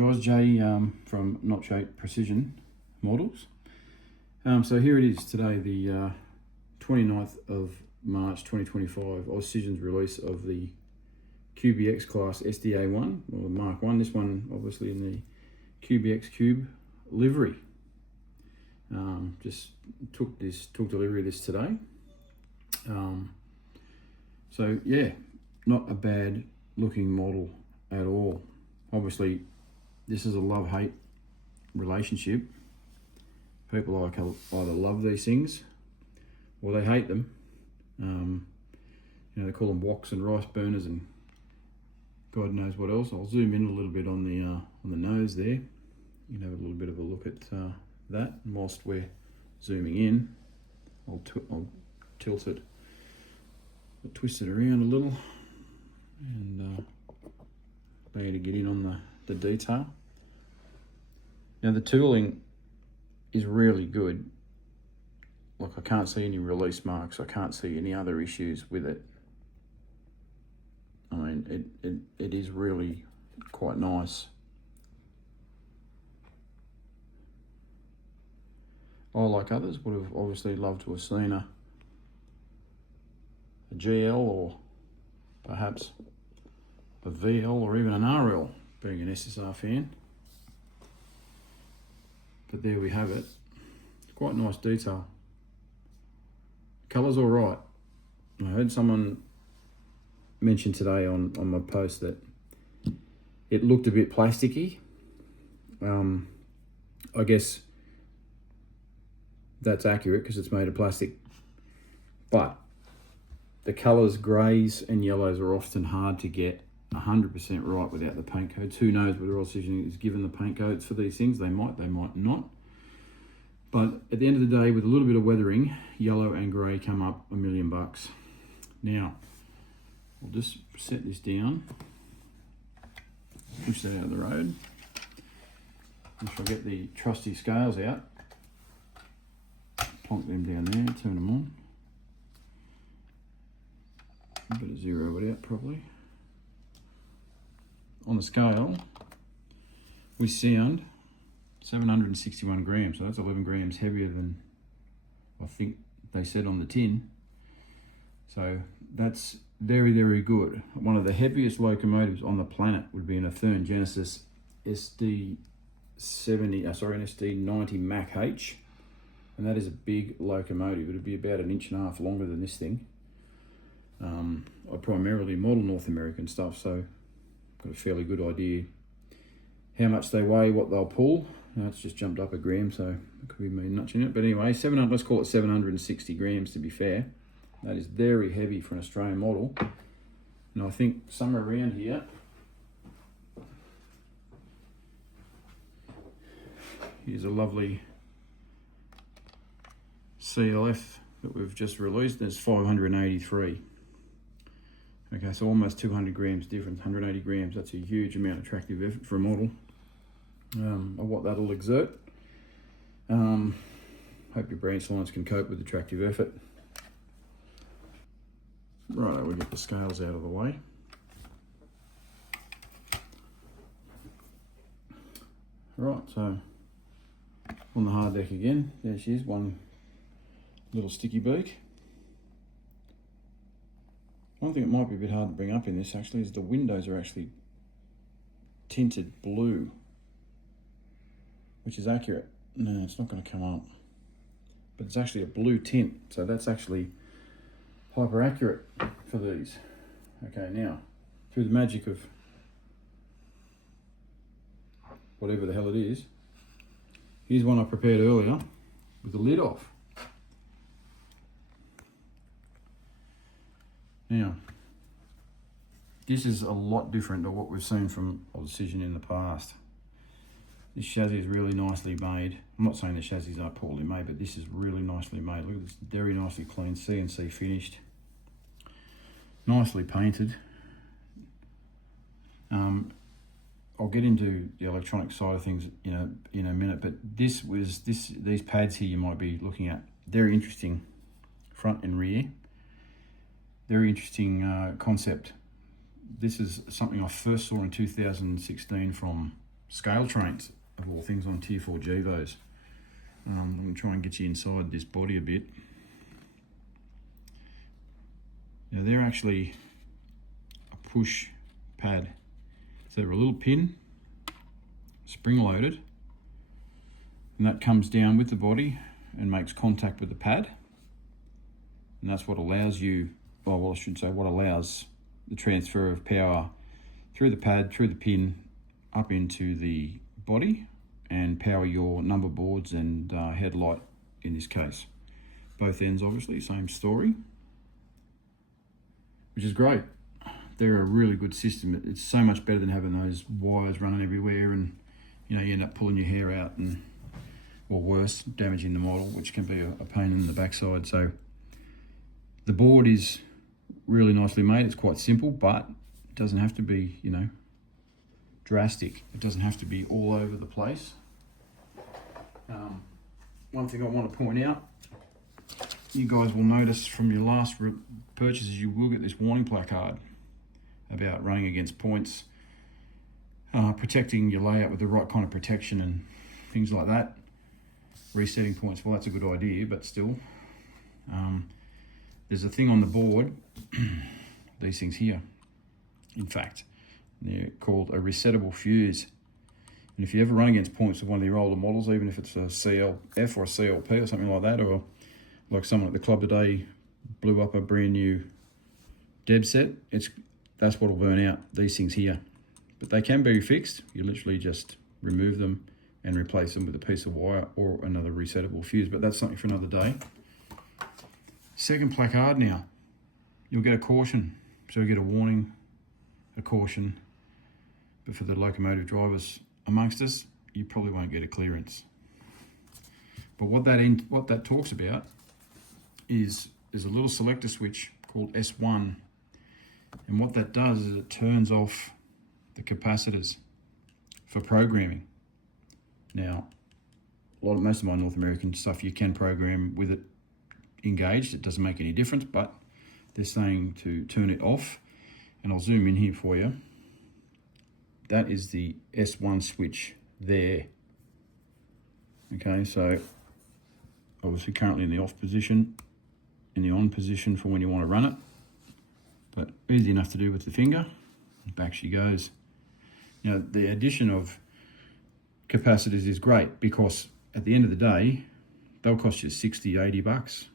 Guys, Jay from Auscision Precision Models. So here it is today, the 29th of March 2025, Auscision's release of the QBX Class SDA1, or the Mark 1. This one obviously in the QBX Cube livery. Just took delivery of this today. So yeah, not a bad looking model at all. Obviously, this is a love-hate relationship. People either love these things or they hate them. They call them woks and rice burners and God knows what else. I'll zoom in a little bit on the nose there. You can have a little bit of a look at that. And whilst we're zooming in, I'll tilt it, I'll twist it around a little, and allow you to get in on the detail. Now the tooling is really good. Like, I can't see any release marks. I can't see any other issues with it. I mean, it is really quite nice. I, like others, would have obviously loved to have seen a GL or perhaps a VL or even an RL, being an SSR fan. But there we have it. Quite nice detail. Colour's all right. I heard someone mention today on my post that it looked a bit plasticky. I guess that's accurate because it's made of plastic. But the colours, greys and yellows, are often hard to get 100% right without the paint codes. Who knows whether Auscision is given the paint codes for these things? They might not. But at the end of the day, with a little bit of weathering, yellow and grey come up $1 million. Now, I'll just set this down, push that out of the road. If I get the trusty scales out, plonk them down there, turn them on. Better zero it out properly. On the scale, we sound 761 grams, so that's 11 grams heavier than I think they said on the tin. So that's very, very good. One of the heaviest locomotives on the planet would be an Athearn Genesis SD90 Mac H, and that is a big locomotive. It'd be about 1.5 inches longer than this thing. I primarily model North American stuff, so I've got a fairly good idea how much they weigh, what they'll pull. Now it's just jumped up a gram, so it could be me notching it. But anyway, let's call it 760 grams to be fair. That is very heavy for an Australian model. And I think somewhere around here, here's a lovely CLF that we've just released. There's 583. Okay, so almost 200 grams difference, 180 grams. That's a huge amount of tractive effort for a model. Of what that'll exert. Hope your branch lines can cope with the tractive effort. Right, we'll get the scales out of the way. Right, so on the hard deck again, there she is, one little sticky beak. One thing that might be a bit hard to bring up in this actually is the windows are actually tinted blue, which is accurate. No, it's not going to come up, but it's actually a blue tint, so that's actually hyper accurate for these. Okay, now through the magic of whatever the hell it is, here's one I prepared earlier with the lid off. Now, this is a lot different to what we've seen from Auscision in the past. This chassis is really nicely made. I'm not saying the chassis are poorly made, but this is really nicely made. Look at this, very nicely clean, CNC finished. Nicely painted. I'll get into the electronic side of things in a minute, but these pads here you might be looking at, very interesting, front and rear. Very interesting concept. This is something I first saw in 2016 from scale trains, of all things, on Tier 4 Gevos. I'm going to try and get you inside this body a bit. Now they're actually a push pad. So they're a little pin, spring loaded, and that comes down with the body and makes contact with the pad. And that's what allows you, well I should say what allows the transfer of power through the pad, through the pin, up into the body, and power your number boards and headlight in this case. Both ends obviously, same story, which is great. They're a really good system. It's so much better than having those wires running everywhere and you end up pulling your hair out and, or worse, damaging the model, which can be a pain in the backside. So the board is really nicely made. It's quite simple, but it doesn't have to be, drastic. It doesn't have to be all over the place. One thing I want to point out, you guys will notice from your last purchases, you will get this warning placard about running against points, protecting your layout with the right kind of protection and things like that. Resetting points, well, that's a good idea, but still. There's a thing on the board, these things here, in fact, they're called a resettable fuse. And if you ever run against points with one of your older models, even if it's a CLF or a CLP or something like that, or like someone at the club today blew up a brand new Deb set, that's what will burn out, these things here. But they can be fixed. You literally just remove them and replace them with a piece of wire or another resettable fuse, but that's something for another day. Second placard now, you'll get a caution. So you get a warning, a caution, but for the locomotive drivers amongst us, you probably won't get a clearance. But what that talks about is there's a little selector switch called S1, and what that does is it turns off the capacitors for programming. Now, most of my North American stuff you can program with it engaged. It doesn't make any difference, but they're saying to turn it off, and I'll zoom in here for you. That is the S1 switch there. Okay, so obviously currently in the off position, in the on position for when you want to run it, but easy enough to do with the finger. Back she goes. Now the addition of capacitors is great because at the end of the day, they'll cost you 60, 80 bucks.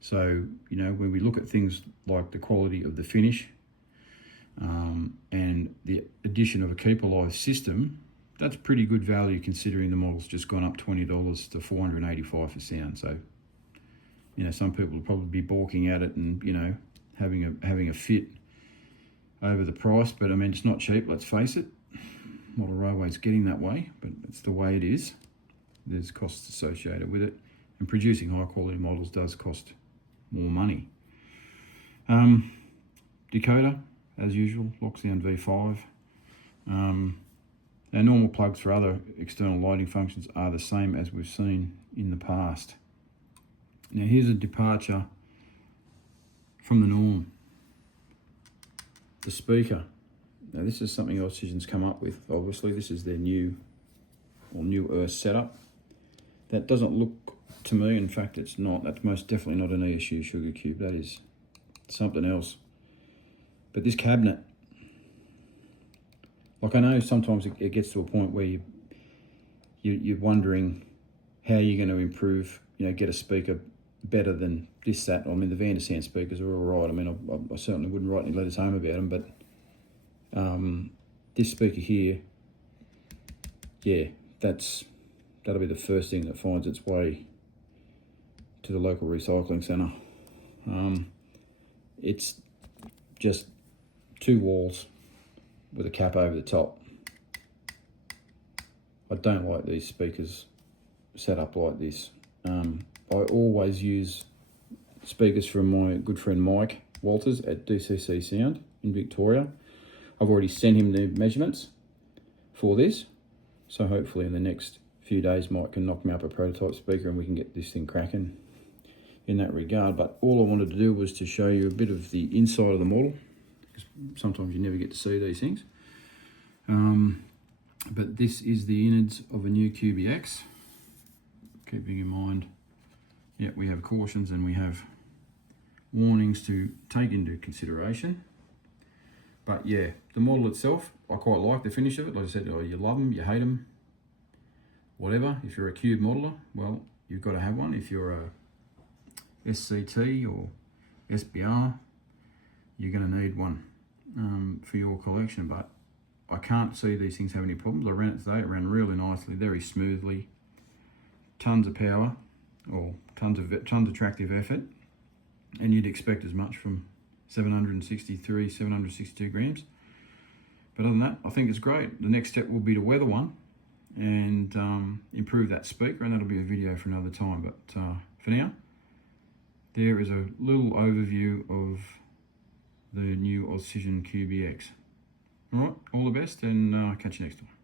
So, when we look at things like the quality of the finish and the addition of a keep alive system, that's pretty good value considering the model's just gone up $20 to $485 for sound. So, some people will probably be balking at it and, having a fit over the price, but I mean, it's not cheap, let's face it. Model Railway's getting that way, but it's the way it is. There's costs associated with it, and producing high quality models does cost more money. Decoder, as usual, Lockdown V5. Our normal plugs for other external lighting functions are the same as we've seen in the past. Now here's a departure from the norm. The speaker. Now this is something Auscision's come up with. Obviously this is their newer setup. That doesn't look, to me, in fact it's not, that's most definitely not an ESU sugar cube, that is something else. But this cabinet, like I know sometimes it gets to a point where you're wondering how you're going to improve, get a speaker better than this, that. I mean, the Van der Sande speakers are all right. I mean, I certainly wouldn't write any letters home about them, but this speaker here, yeah, that'll be the first thing that finds its way to the local recycling centre. It's just two walls with a cap over the top. I don't like these speakers set up like this. I always use speakers from my good friend Mike Walters at DCC Sound in Victoria. I've already sent him the measurements for this, so hopefully in the next few days Mike can knock me up a prototype speaker and we can get this thing cracking in that regard. But all I wanted to do was to show you a bit of the inside of the model, because sometimes you never get to see these things. But this is the innards of a new QBX. Keeping in mind, yeah, we have cautions and we have warnings to take into consideration. But yeah, the model itself, I quite like the finish of it. Like I said, you love them, you hate them, whatever. If you're a cube modeler, well, you've got to have one. If you're a SCT or SBR, you're going to need one for your collection. But I can't see these things have any problems. I ran it today, it ran really nicely, very smoothly. Tons of power, or tons of tractive effort, and you'd expect as much from 762 grams. But other than that, I think it's great. The next step will be to weather one and improve that speaker, and that'll be a video for another time. But for now, there is a little overview of the new Auscision QBX. All right, all the best, and catch you next time.